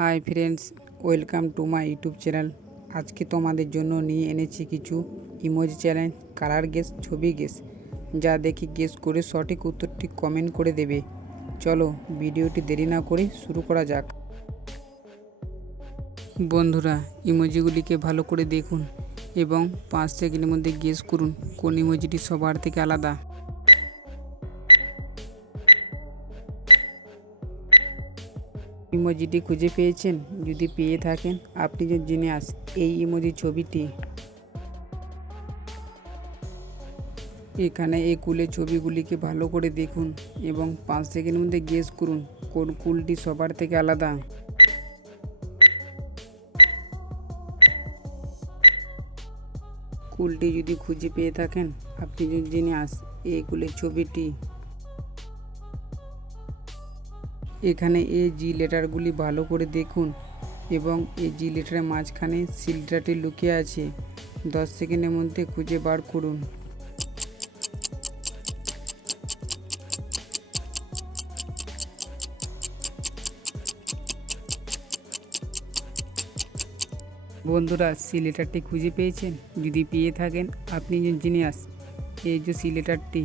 Hi friends, welcome to my YouTube channel. আজকে তোমাদের জন্য নিয়ে এনেছি কিছু ইমোজি চ্যালেঞ্জ, কালার গেস, ছবি গেস, যা দেখে গেস করে সঠিক উত্তরটি কমেন্ট করে দেবে। চলো ভিডিওটি দেরি না করে শুরু করা যাক। বন্ধুরা, ইমোজিগুলিকে ভালো করে দেখুন এবং 5 সেকেন্ডের মধ্যে গেস করুন কোন ইমোজিটি সবার থেকে আলাদা। ইমোজিটি খুঁজে পেয়েছেন? যদি পেয়ে থাকেন আপনি যে জিনিয়াস। এই ইমোজি ছবিটি। এখানে এই কুলের ছবিগুলিকে ভালো করে দেখুন এবং 5 সেকেন্ডের মধ্যে গেস করুন কোন কুলটি সবার থেকে আলাদা। কুলটি যদি খুঁজে পেয়ে থাকেন আপনি যে জিনিয়াস। এই কুলের ছবিটি। এখানে এই জি লেটারগুলি ভালো করে দেখুন এবং এই জি লেটারের মাঝখানে সি লেটারটি লুকিয়ে আছে। 10 সেকেন্ডের মধ্যে খুঁজে বার করুন। বন্ধুরা, সি লেটারটি খুঁজে পেয়েছেন? যদি পেয়ে থাকেন আপনি যে জিনিয়াস। এই যে সি লেটারটি।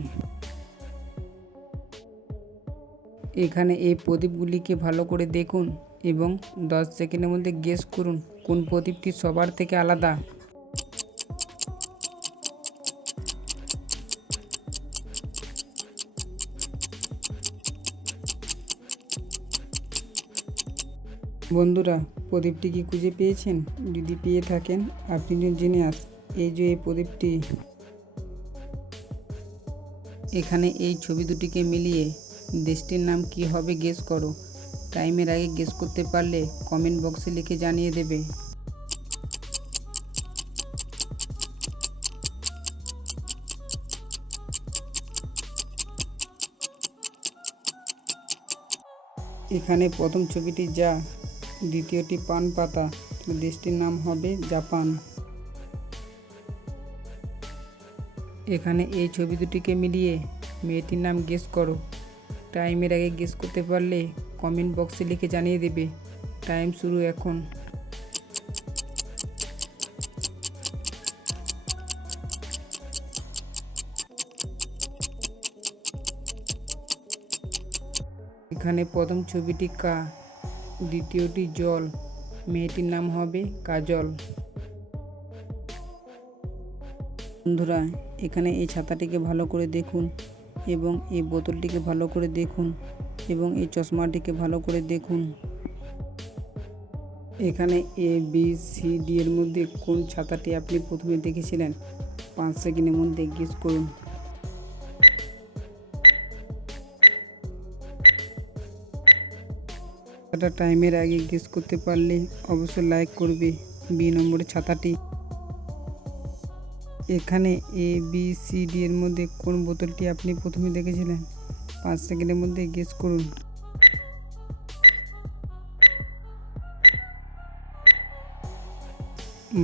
এখানে এই প্রদীপগুলিকে ভালো করে দেখুন এবং 10 সেকেন্ডের মধ্যে গেস করুন কোন প্রদীপটি সবার থেকে আলাদা। বন্ধুরা, প্রদীপটি কি খুঁজে পেয়েছেন? যদি পেয়ে থাকেন আপনি যে জিনিয়াস। এই যে এই প্রদীপটি। এখানে এই ছবি দুটিকে মিলিয়ে দেশটির নাম কি হবে গেস করো। টাইমের আগে গেস করতে পারলে কমেন্ট বক্সে লিখে জানিয়ে দেবে। এখানে প্রথম ছবিটি যা, দ্বিতীয়টি পান পাতা, দেশটির নাম হবে জাপান। এখানে এই ছবি দুটিকে মিলিয়ে মেয়েটির নাম গেস করো। টাইমের আগে গেস করতে পারলে কমেন্ট বক্সে লিখে জানিয়ে দেবে। টাইম শুরু এখন। এখানে প্রথম ছবিটি কা, দ্বিতীয়টি জল, মেয়েটির নাম হবে কাজল। বন্ধুরা, এখানে এই ছাতাটিকে ভালো করে দেখুন এবং এই বোতলটিকে ভালো করে দেখুন এবং এই চশমাটিকে ভালো করে দেখুন। এখানে এ বি সি ডি এর মধ্যে কোন ছাতাটি আপনি প্রথমে দেখেছিলেন? 5 সেকেন্ডের মধ্যে গেস করুন। টাইমের আগে গেস করতে পারলে অবশ্যই লাইক করবে। বি নম্বরের ছাতাটি। এখানে এ বি সি ডি এর মধ্যে কোন বোতলটি আপনি প্রথমে দেখেছিলেন? 5 সেকেন্ডের মধ্যে গেস করুন।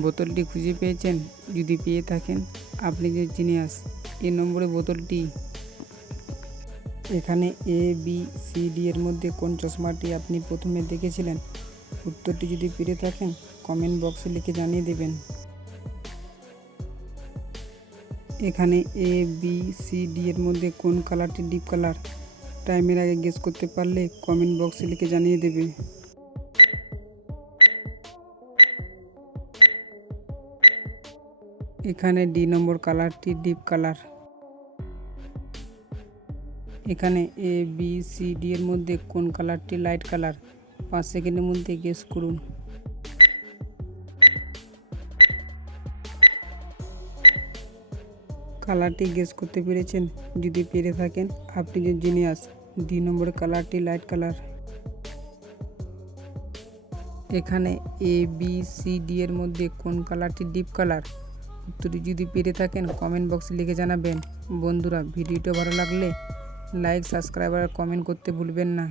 বোতলটি খুঁজে পেয়েছেন? যদি পেয়ে থাকেন আপনি যে জিনিয়াস। এ নম্বরের বোতলটি। এখানে এ বি সি ডি এর মধ্যে কোন চশমাটি আপনি প্রথমে দেখেছিলেন? উত্তরটি যদি পেরে থাকেন কমেন্ট বক্সে লিখে জানিয়ে দেবেন। এখানে এ বি সি ডি এর মধ্যে কোন কালারটি ডিপ কালার? টাইমের আগে গেস করতে পারলে কমেন্ট বক্সে লিখে জানিয়ে দেবে। এখানে ডি নম্বর কালারটি ডিপ কালার। এখানে এ বি সি ডি এর মধ্যে কোন কালারটি লাইট কালার? 5 সেকেন্ডের মধ্যে গেস করুন। কালারটি গেস করতে পেরেছেন? যদি পেরে থাকেন আপনি যে জিনিয়াস। ডি নম্বর কালারটি লাইট কালার। এখানে এ বি সি ডি এর মধ্যে কোন কালারটি ডিপ কালার? উত্তরটি যদি পেরে থাকেন কমেন্ট বক্সে লিখে জানাবেন। বন্ধুরা, ভিডিওটা ভালো লাগলে লাইক, সাবস্ক্রাইব আর কমেন্ট করতে ভুলবেন না।